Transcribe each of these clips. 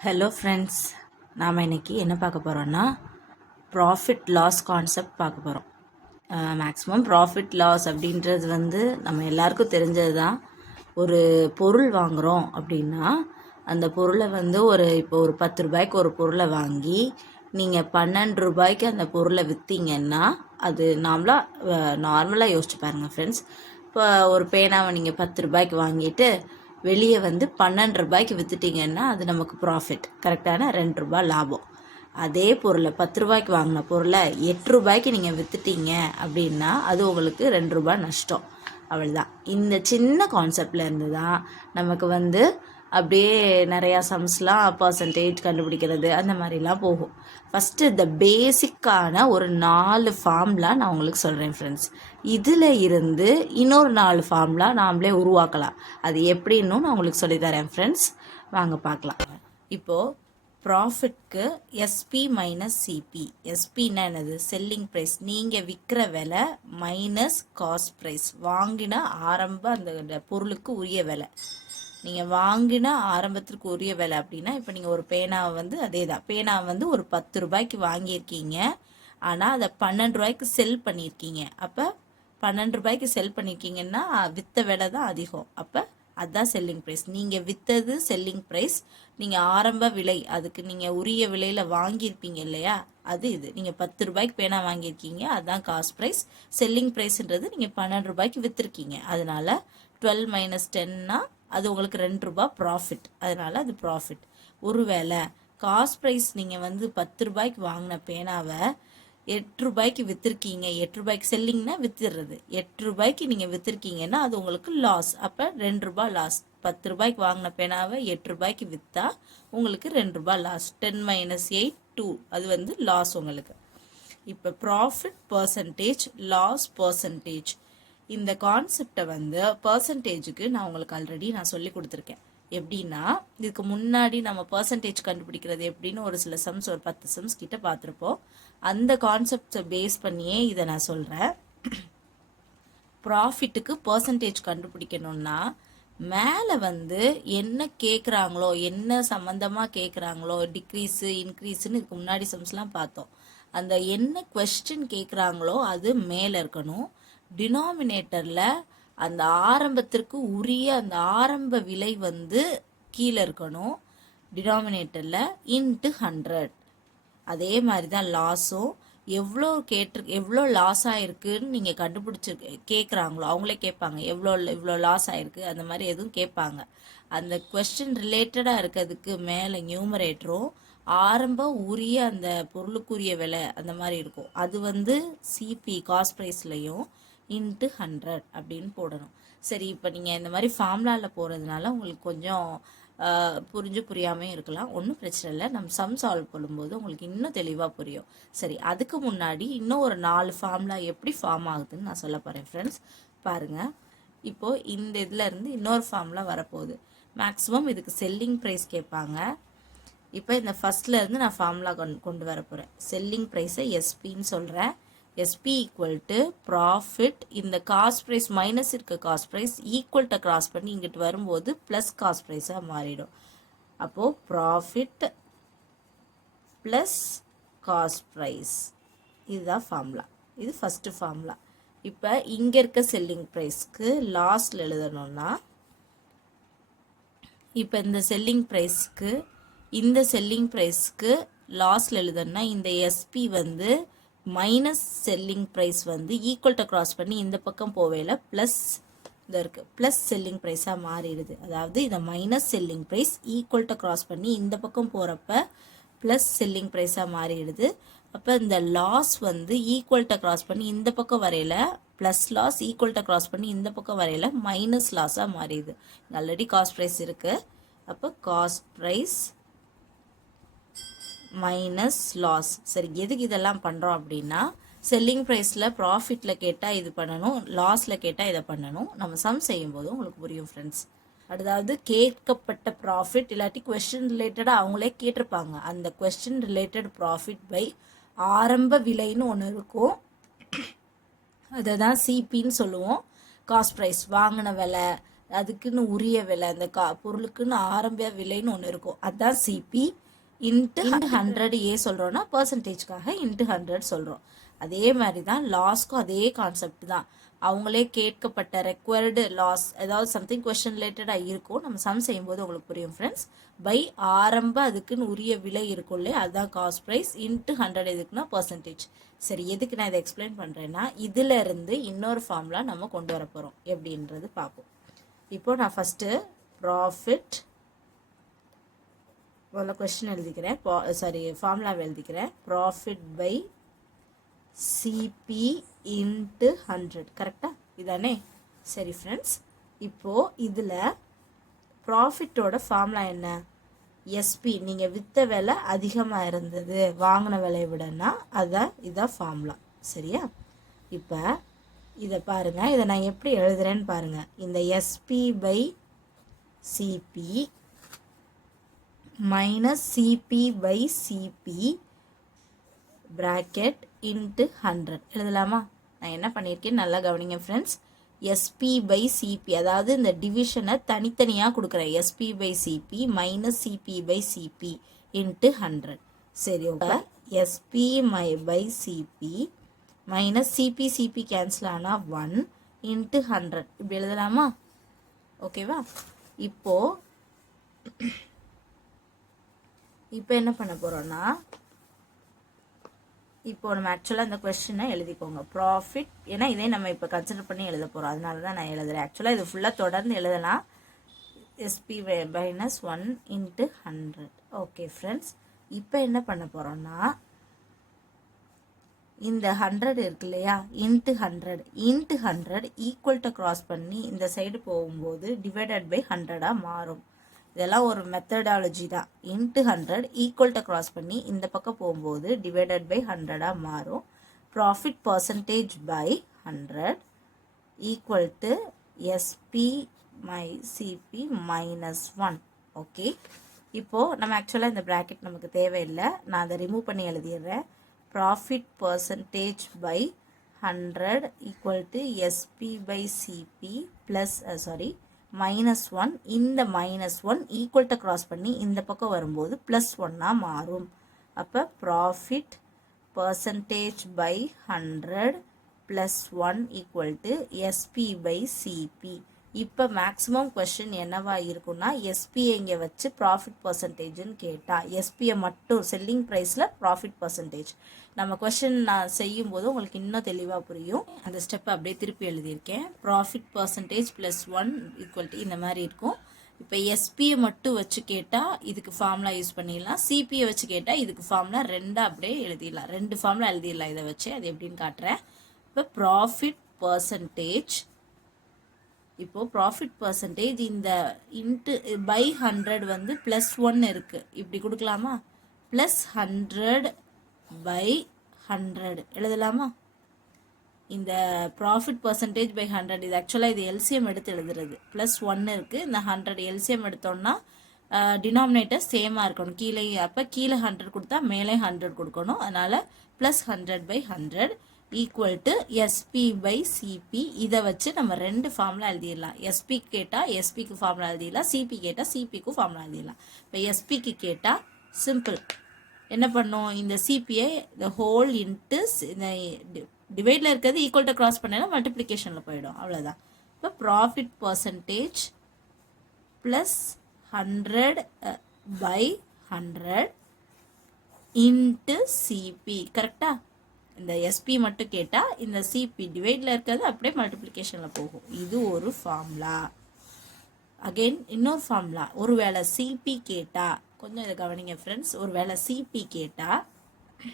Hello friends நாம் இன்றைக்கி என்ன பார்க்க போகிறோன்னா ப்ராஃபிட் லாஸ் கான்செப்ட் பார்க்க போகிறோம் மேக்ஸிமம் ப்ராஃபிட் லாஸ் அப்படின்றது வந்து நம்ம எல்லாருக்கும் தெரிஞ்சது தான் ஒரு பொருள் வாங்குகிறோம் அப்படின்னா அந்த பொருளை வந்து ஒரு இப்போ ஒரு பத்து ரூபாய்க்கு ஒரு பொருளை வாங்கி நீங்கள் பன்னெண்டு ரூபாய்க்கு அந்த பொருளை விற்றீங்கன்னா அது நார்மலாக நார்மலாக யோசிச்சு பாருங்கள் ஃப்ரெண்ட்ஸ் இப்போ ஒரு பேனாவை நீங்கள் பத்து ரூபாய்க்கு வாங்கிட்டு வெளியே வந்து பன்னெண்டு ரூபாய்க்கு விற்றுட்டிங்கன்னா அது நமக்கு ப்ராஃபிட் கரெக்டான ரெண்டு ரூபாய் லாபம். அதே பொருளை பத்து ரூபாய்க்கு வாங்கின பொருளை எட்டு ரூபாய்க்கு நீங்கள் விற்றுட்டீங்க அப்படின்னா அது உங்களுக்கு ரெண்டு ரூபாய் நஷ்டம். அவ்வளோதான் இந்த சின்ன கான்செப்டில் இருந்து தான் நமக்கு வந்து அப்படியே நிறையா சம்ஸ்லாம் பர்சன்டேஜ் கண்டுபிடிக்கிறது அந்த மாதிரிலாம் போகும். ஃபஸ்ட்டு இந்த பேசிக்கான ஒரு நாலு ஃபார்ம்லாம் நான் உங்களுக்கு சொல்கிறேன் ஃப்ரெண்ட்ஸ் இதில் இருந்து இன்னொரு நாலு ஃபார்ம்லாம் நாமளே உருவாக்கலாம். அது எப்படின்னும் நான் உங்களுக்கு சொல்லித்தரேன் ஃப்ரெண்ட்ஸ் வாங்க பார்க்கலாம். இப்போது ப்ராஃபிட்க்கு எஸ்பி மைனஸ் சிபி எஸ்பின்னா என்னது? செல்லிங் ப்ரைஸ் நீங்கள் விற்கிற விலை மைனஸ் காஸ்ட் ப்ரைஸ் வாங்கின ஆரம்ப அந்த பொருளுக்கு உரிய விலை. நீங்கள் வாங்கின ஆரம்பத்திற்கு உரிய விலை அப்படின்னா இப்போ நீங்கள் ஒரு பேனாவை வந்து அதே தான் பேனாவை வந்து ஒரு பத்து ரூபாய்க்கு வாங்கியிருக்கீங்க. ஆனால் அதை பன்னெண்டு ரூபாய்க்கு செல் பண்ணியிருக்கீங்க. அப்போ பன்னெண்டு ரூபாய்க்கு செல் பண்ணியிருக்கீங்கன்னா விற்ற விலை தான் அதிகம். அப்போ அதுதான் செல்லிங் ப்ரைஸ் நீங்கள் விற்றது செல்லிங் ப்ரைஸ் நீங்கள் ஆரம்ப விலை அதுக்கு நீங்கள் உரிய விலையில் வாங்கியிருப்பீங்க இல்லையா? அது இது. நீங்கள் பத்து ரூபாய்க்கு பேனா வாங்கியிருக்கீங்க அதுதான் காஸ்ட் ப்ரைஸ் செல்லிங் ப்ரைஸ்ன்றது நீங்கள் பன்னெண்டு ரூபாய்க்கு விற்றுருக்கீங்க அதனால டுவெல் மைனஸ் டென்னா அது உங்களுக்கு ரெண்டு ரூபா ப்ராஃபிட் அதனால் அது ப்ராஃபிட் ஒருவேளை காஸ்ட் ப்ரைஸ் நீங்கள் வந்து பத்து ரூபாய்க்கு வாங்கின பேனாவை எட்டு ரூபாய்க்கு விற்றுருக்கீங்க எட்டு ரூபாய்க்கு செல்லிங்னா வித்துடுறது எட்டு ரூபாய்க்கு நீங்கள் விற்றுருக்கீங்கன்னா அது உங்களுக்கு லாஸ் அப்போ ரெண்டு ரூபாய் லாஸ் பத்து ரூபாய்க்கு வாங்கின பேனாவை எட்டு ரூபாய்க்கு விற்றா உங்களுக்கு ரெண்டு ரூபா loss ten minus eight two அது வந்து லாஸ் உங்களுக்கு. இப்போ ப்ராஃபிட் பர்சன்டேஜ் லாஸ் பர்சன்டேஜ் இந்த கான்செப்டை வந்து பர்சன்டேஜுக்கு நான் உங்களுக்கு ஆல்ரெடி நான் சொல்லி கொடுத்துருக்கேன். எப்படின்னா இதுக்கு முன்னாடி நம்ம பர்சன்டேஜ் கண்டுபிடிக்கிறது எப்படின்னு ஒரு சில சம்ஸ் ஒரு பத்து சம்ஸ் கிட்ட பார்த்துருப்போம். அந்த கான்செப்டை பேஸ் பண்ணியே இதை நான் சொல்கிறேன் ப்ராஃபிட்டுக்கு பர்சன்டேஜ் கண்டுபிடிக்கணும்னா மேலே வந்து என்ன கேட்குறாங்களோ என்ன சம்மந்தமாக கேட்குறாங்களோ டிக்ரீஸு இன்க்ரீஸுன்னு இதுக்கு முன்னாடி சம்ஸ்லாம் பார்த்தோம். அந்த என்ன கொஸ்டின் கேட்குறாங்களோ அது மேலே இருக்கணும். டினாமினேட்டரில் அந்த ஆரம்பத்திற்கு உரிய அந்த ஆரம்ப விலை வந்து கீழே இருக்கணும். டினாமினேட்டரில் இன்ட்டு ஹண்ட்ரட் அதே மாதிரி தான் லாஸும் எவ்வளோ கேட்டு எவ்வளோ லாஸ் ஆகிருக்குன்னு நீங்கள் கண்டுபிடிச்சி கேட்குறாங்களோ அவங்களே கேட்பாங்க எவ்வளோ இவ்வளோ லாஸ் ஆகிருக்கு அந்த மாதிரி எதுவும் கேட்பாங்க. அந்த கொஸ்டின் ரிலேட்டடாக இருக்கிறதுக்கு மேலே நியூமரேட்டரும் ஆரம்ப உரிய அந்த பொருளுக்குரிய விலை அந்த மாதிரி இருக்கும். அது வந்து சிபி காஸ்ட் ப்ரைஸ்லையும் இன்ட்டு ஹண்ட்ரட் அப்படின்னு போடணும். சரி இப்போ நீங்கள் இந்த மாதிரி ஃபார்ம்லாவில் போகிறதுனால உங்களுக்கு கொஞ்சம் புரிஞ்சு புரியாமல் இருக்கலாம். ஒன்றும் பிரச்சனை இல்லை. நம்ம சம் சால்வ் பண்ணும்போது உங்களுக்கு இன்னும் தெளிவாக புரியும். சரி அதுக்கு முன்னாடி இன்னும் ஒரு நாலு ஃபார்ம்லா எப்படி ஃபார்ம் ஆகுதுன்னு நான் சொல்ல போகிறேன் ஃப்ரெண்ட்ஸ் பாருங்கள் இப்போது இந்த இதுலேருந்து இன்னொரு ஃபார்ம்லா வரப்போகுது. மேக்ஸிமம் இதுக்கு செல்லிங் ப்ரைஸ் கேட்பாங்க. இப்போ இந்த ஃபஸ்ட்லேருந்து நான் ஃபார்முலா கொண்டு கொண்டு வர போகிறேன் செல்லிங் ப்ரைஸை எஸ்பின்னு சொல்கிறேன் எஸ்பி ஈக்குவல் டு ப்ராஃபிட் இந்த காஸ்ட் ப்ரைஸ் மைனஸ் இருக்க காஸ்ட் ப்ரைஸ் ஈக்குவல்கிட்ட கிராஸ் பண்ணி இங்கிட்டு வரும்போது ப்ளஸ் காஸ்ட் ப்ரைஸாக மாறிடும். அப்போது ப்ராஃபிட் ப்ளஸ் காஸ்ட் ப்ரைஸ் இதுதான் ஃபார்முலா இது ஃபஸ்ட்டு ஃபார்முலா இப்போ இங்கே இருக்க செல்லிங் ப்ரைஸ்க்கு லாஸ்டில் எழுதணும்னா இப்போ இந்த செல்லிங் ப்ரைஸ்க்கு இந்த செல்லிங் ப்ரைஸ்க்கு லாஸ்டில் எழுதணும்னா இந்த எஸ்பி வந்து மைனஸ் செல்லிங் ப்ரைஸ் வந்து ஈக்குவல்ட்ட க்ராஸ் பண்ணி இந்த பக்கம் போவேல ப்ளஸ் இந்த இருக்குது ப்ளஸ் செல்லிங் ப்ரைஸாக மாறிடுது. அதாவது இதை மைனஸ் செல்லிங் ப்ரைஸ் ஈக்குவல்ட்ட க்ராஸ் பண்ணி இந்த பக்கம் போகிறப்ப ப்ளஸ் செல்லிங் ப்ரைஸாக மாறிடுது. அப்போ இந்த லாஸ் வந்து ஈக்குவல்ட்ட க்ராஸ் பண்ணி இந்த பக்கம் வரையில ப்ளஸ் லாஸ் ஈக்குவல்ட்ட க்ராஸ் பண்ணி இந்த பக்கம் வரையில மைனஸ் லாஸாக மாறிடுது. ஆல்ரெடி காஸ்ட் ப்ரைஸ் இருக்குது அப்போ காஸ்ட் ப்ரைஸ் மைனஸ் லாஸ் சரி எதுக்கு இதெல்லாம் பண்ணுறோம் அப்படின்னா செல்லிங் ப்ரைஸில் ப்ராஃபிட்டில் கேட்டால் இது பண்ணணும் லாஸில் கேட்டால் இதை பண்ணணும். நம்ம சம் செய்யும்போது உங்களுக்கு புரியும் ஃப்ரெண்ட்ஸ் அதாவது கேட்கப்பட்ட ப்ராஃபிட் இல்லாட்டி கொஸ்டின் ரிலேட்டடாக அவங்களே கேட்டிருப்பாங்க. அந்த கொஸ்டின் ரிலேட்டட் ப்ராஃபிட் பை ஆரம்ப விலைன்னு ஒன்று இருக்கும். அதை தான் சிபின்னு சொல்லுவோம். காஸ்ட் ப்ரைஸ் வாங்கின விலை அதுக்குன்னு உரிய விலை அந்த கா பொருளுக்குன்னு ஆரம்ப விலைன்னு ஒன்று இருக்கும். அதுதான் சிபி இன்ட்டு ஹண்ட்ரட் ஏ சொல்கிறோன்னா பர்சன்டேஜ்க்காக இன்ட்டு ஹண்ட்ரட் சொல்கிறோம் அதே மாதிரி தான் லாஸ்க்கும் அதே கான்செப்ட் தான். அவங்களே கேட்கப்பட்ட ரெக்வயர்டு லாஸ் ஏதாவது சம்திங் கொஷின் ரிலேட்டடாக இருக்கும். நம்ம சம் செய்யும்போது உங்களுக்கு புரியும் ஃப்ரெண்ட்ஸ் பை ஆரம்ப அதுக்குன்னு உரிய விலை இருக்கும் இல்லையா? அதுதான் காஸ்ட் ப்ரைஸ் இன்ட்டு ஹண்ட்ரட் எதுக்குன்னா பர்சன்டேஜ் சரி எதுக்கு நான் இதை எக்ஸ்பிளைன் பண்ணுறேன்னா இதுல இருந்து இன்னொரு ஃபார்முலா நம்ம கொண்டு வர போகிறோம் எப்படின்றது பார்ப்போம். இப்போ நான் ஃபஸ்ட்டு ப்ராஃபிட் முதல்ல கொஸ்டின் எழுதிக்கிறேன். சாரி ஃபார்முலாவை எழுதிக்கிறேன். Profit by CP into hundred கரெக்டாக இதானே? சரி ஃப்ரெண்ட்ஸ் இப்போது இதில் ப்ராஃபிட்டோட ஃபார்முலா என்ன? எஸ்பி நீங்கள் விற்ற விலை அதிகமாக இருந்தது. வாங்கின விலையை விடனா அதுதான் இதான் ஃபார்முலா சரியா? இப்போ இதை பாருங்கள் இதை நான் எப்படி எழுதுகிறேன்னு பாருங்கள் இந்த SP by CP minus CP by CP bracket into hundred எழுதலாமா? நான் என்ன பண்ணியிருக்கேன் நல்லா கவனிங்க ஃப்ரெண்ட்ஸ் எஸ்பி பை சிபி அதாவது இந்த டிவிஷனை தனித்தனியாக கொடுக்குறேன். SP by CP minus CP by CP into hundred சரி okay SP my by CP minus CP CP cancel ஆனால் ஒன் இன்ட்டு ஹண்ட்ரட் இப்படி எழுதலாமா? ஓகேவா இப்போது இப்போ என்ன பண்ண போகிறோன்னா இப்போ நம்ம ஆக்சுவலாக இந்த கொஸ்டினை எழுதிக்கோங்க. ப்ராஃபிட் ஏன்னா இதே நம்ம இப்போ கன்சிடர் பண்ணி எழுத போகிறோம் அதனால தான் நான் எழுதுறேன். ஆக்சுவலாக இது ஃபுல்லாக தொடர்ந்து எழுதலாம் SP minus one into hundred okay friends இப்போ என்ன பண்ண போகிறோம்னா இந்த ஹண்ட்ரட் இருக்கு இல்லையா? இன்ட்டு ஹண்ட்ரட் இன்ட்டு ஹண்ட்ரட் ஈக்குவல்கிட்ட க்ராஸ் பண்ணி இந்த சைடு போகும்போது டிவைடட் பை ஹண்ட்ரடாக மாறும். இதெல்லாம் ஒரு மெத்தடாலஜி தான். இன்ட்டு ஹண்ட்ரட் ஈக்குவல்ட்ட க்ராஸ் பண்ணி இந்த பக்கம் போகும்போது டிவைடட் பை ஹண்ட்ரடாக மாறும். Profit percentage by hundred equal to SP my CP minus one okay இப்போது நம்ம ஆக்சுவலாக இந்த ப்ராக்கெட் நமக்கு தேவையில்லை. நான் அதை ரிமூவ் பண்ணி எழுதிடுறேன். Profit percentage by hundred equal to SP by CP plus sorry minus one இந்த மைனஸ் ஒன் ஈக்குவல்ட்ட க்ராஸ் பண்ணி இந்த பக்கம் வரும்போது ப்ளஸ் ஒன்னாக மாறும். அப்போ profit percentage by hundred plus one equal to SP by CP இப்போ மேக்ஸிமம் கொஷின் என்னவா இருக்கும்னா எஸ்பியை இங்கே வச்சு ப்ராஃபிட் பர்சன்டேஜ்னு கேட்டால் எஸ்பியை மட்டும் செல்லிங் ப்ரைஸில் ப்ராஃபிட் பர்சன்டேஜ் நம்ம கொஷின் நான் செய்யும்போது உங்களுக்கு இன்னும் தெளிவாக புரியும். அந்த ஸ்டெப்பை அப்படியே திருப்பி எழுதியிருக்கேன். Profit percentage plus one equality இந்த மாதிரி இருக்கும். இப்போ எஸ்பியை மட்டும் வச்சு கேட்டால் இதுக்கு ஃபார்முலா யூஸ் பண்ணிடலாம். சிபியை வச்சு கேட்டால் இதுக்கு ஃபார்முலா ரெண்டாக அப்படியே எழுதிடலாம். ரெண்டு ஃபார்முலா எழுதிடலாம் இதை வச்சு. அது எப்படின்னு காட்டுறேன். இப்போ ப்ராஃபிட் பர்சன்டேஜ் இப்போது ப்ராஃபிட் பர்சன்டேஜ் இந்த இன்ட்டு பை ஹண்ட்ரட் வந்து ப்ளஸ் ஒன் இருக்குது இப்படி கொடுக்கலாமா? ப்ளஸ் ஹண்ட்ரட் பை ஹண்ட்ரட் எழுதலாமா? இந்த ப்ராஃபிட் பர்சன்டேஜ் பை ஹண்ட்ரட் இது ஆக்சுவலாக இது எல்சிஎம் எடுத்து எழுதுறது. ப்ளஸ் ஒன்று இருக்குது இந்த ஹண்ட்ரட் எல்சிஎம் எடுத்தோம்னா டினாமினேட்டர் சேமாக இருக்கணும். கீழே அப்போ கீழே ஹண்ட்ரட் கொடுத்தா மேலே ஹண்ட்ரட் கொடுக்கணும். அதனால் plus hundred by hundred equal to SP by CP இதை வச்சு நம்ம ரெண்டு ஃபார்மில் எழுதிடலாம். எஸ்பி கேட்டால் எஸ்பிக்கு ஃபார்முலா எழுதிடலாம். சிபி கேட்டால் சிபிக்கும் ஃபார்முலா எழுதிடலாம். இப்போ எஸ்பிக்கு கேட்டால் சிம்பிள் என்ன பண்ணும்? இந்த சிபிஐ இந்த ஹோல் இன்ட்டு uh, இந்த டிவைடில் இருக்கிறது ஈக்குவல் க்ராஸ் கிராஸ் மல்டிப்ளிகேஷனில் போயிடும். அவ்வளோதான் இப்போ profit percentage plus hundred by hundred into CP கரெக்டாக இந்த எஸ்பி மட்டும் கேட்டால் இந்த சிபி டிவைடில் இருக்கிறது அப்படியே மல்டிப்ளிகேஷனில் போகும். இது ஒரு ஃபார்முலா அகெயின் இன்னொரு ஃபார்முலா ஒருவேளை சிபி கேட்டால் கொஞ்சம் இதை கவனிங்க ஃப்ரெண்ட்ஸ் ஒருவேளை சிபி கேட்டால்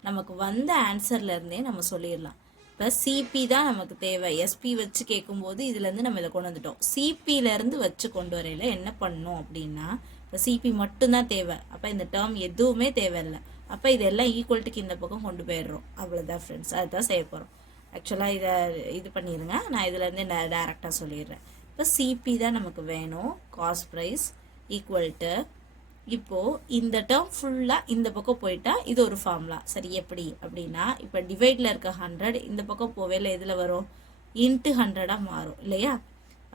நமக்கு வந்த ஆன்சர்லேருந்தே நம்ம சொல்லிடலாம். இப்போ சிபி தான் நமக்கு தேவை. எஸ்பி வச்சு கேட்கும்போது இதுலேருந்து நம்ம இதை கொண்டு வந்துட்டோம். சிபியிலேருந்து வச்சு கொண்டு வரையில என்ன பண்ணோம் அப்படின்னா இப்போ சிபி மட்டும்தான் தேவை. அப்போ இந்த டேர்ம் எதுவுமே தேவையில்லை. அப்போ இதெல்லாம் ஈக்குவல்ட்டுக்கு இந்த பக்கம் கொண்டு போயிடுறோம். அவ்வளோதான் ஃப்ரெண்ட்ஸ் அதுதான் செய்ய போகிறோம் ஆக்சுவலாக இதை இது பண்ணிடுங்க நான் இதுலேருந்து நான் டேரெக்டாக சொல்லிடுறேன். இப்போ சிபி தான் நமக்கு வேணும். காஸ்ட் ப்ரைஸ் ஈக்குவல் டு இப்போது இந்த டேர்ம் ஃபுல்லாக இந்த பக்கம் போயிட்டா இது ஒரு ஃபார்முலா சரி எப்படி? அப்படின்னா இப்போ டிவைடில் இருக்க ஹண்ட்ரட் இந்த பக்கம் போவேல எதில் வரும்? இன்ட்டு ஹண்ட்ரடாக மாறும் இல்லையா?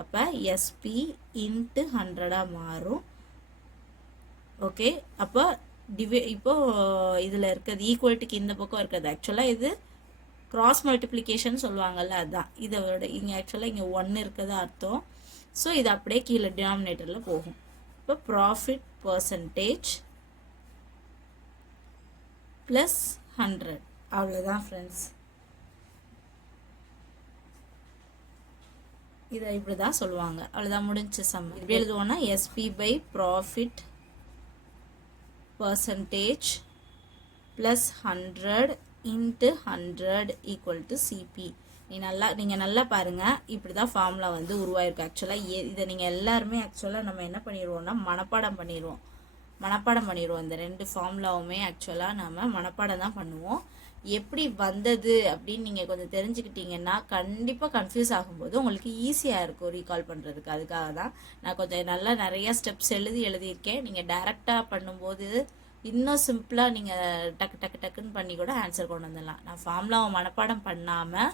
அப்போ எஸ்பி இன்ட்டு ஹண்ட்ரடாக மாறும். ஓகே அப்போ டிவே இப்போ இதில் இருக்கிறது ஈக்குவல்ட்டிக்கு இந்த பக்கம் இருக்கிறது. ஆக்சுவலாக இது கிராஸ் மல்டிப்ளிகேஷன் சொல்லுவாங்கள்ல அதுதான் இதோட இங்கே ஆக்சுவலாக இங்கே ஒன்று இருக்கிறதா அர்த்தம். ஸோ இது அப்படியே கீழே டினாமினேட்டரில் போகும். இப்போ ப்ராஃபிட் பர்சன்டேஜ் ப்ளஸ் ஹண்ட்ரட் அவ்வளோதான் ஃப்ரெண்ட்ஸ் இதை இப்படி தான் சொல்லுவாங்க. அவ்வளோதான் முடிஞ்ச சம் இப்படி எழுதுவோன்னா SP by profit percentage plus hundred into hundred equal to CP நீ நல்லா நீங்கள் நல்லா பாருங்கள் இப்படி தான் ஃபார்முலா வந்து உருவாயிருக்கு. ஆக்சுவலாக இதை நீங்கள் எல்லாருமே ஆக்சுவலாக நம்ம என்ன பண்ணிடுவோம்னா மனப்பாடம் பண்ணிடுவோம் மனப்பாடம் பண்ணிடுவோம் இந்த ரெண்டு ஃபார்முலாவுமே ஆக்சுவலாக நம்ம மனப்பாடம் தான் பண்ணுவோம். எப்படி வந்தது அப்படின்னு நீங்கள் கொஞ்சம் தெரிஞ்சுக்கிட்டீங்கன்னா கண்டிப்பாக கன்ஃபியூஸ் ஆகும்போது உங்களுக்கு ஈஸியாக இருக்கும் ரீகால் பண்ணுறதுக்கு அதுக்காக தான் நான் கொஞ்சம் நல்லா நிறையா ஸ்டெப்ஸ் எழுதி எழுதியிருக்கேன். நீங்கள் டைரெக்டாக பண்ணும்போது இன்னும் சிம்பிளாக நீங்கள் டக்கு டக்கு டக்குன்னு பண்ணி கூட ஆன்சர் கொண்டு வந்துடலாம். நான் ஃபார்முலாவை மனப்பாடம் பண்ணாமல்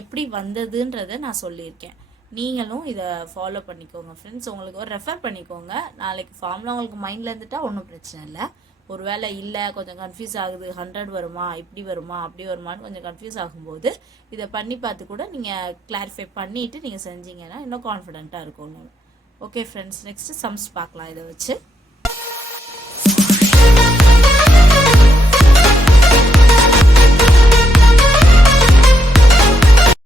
எப்படி வந்ததுன்றதை நான் சொல்லியிருக்கேன். நீங்களும் இதை ஃபாலோ பண்ணிக்கோங்க ஃப்ரெண்ட்ஸ் உங்களுக்கு ஒரு ரெஃபர் பண்ணிக்கோங்க. நாளைக்கு ஃபார்ம்லாம் உங்களுக்கு மைண்டில் இருந்துட்டா ஒன்றும் பிரச்சனை இல்லை. ஒருவேளை இல்லை கொஞ்சம் கன்ஃபியூஸ் ஆகுது ஹண்ட்ரட் வருமா இப்படி வருமா அப்படி வருமான்னு கொஞ்சம் கன்ஃபியூஸ் ஆகும்போது இதை பண்ணி பார்த்து கூட நீங்கள் கிளாரிஃபை பண்ணிவிட்டு நீங்கள் செஞ்சீங்கன்னா இன்னும் கான்ஃபிடென்ட்டாக இருக்கும் ஓகே ஃப்ரெண்ட்ஸ் நெக்ஸ்ட்டு சம்ஸ் பார்க்கலாம் இதை வச்சு.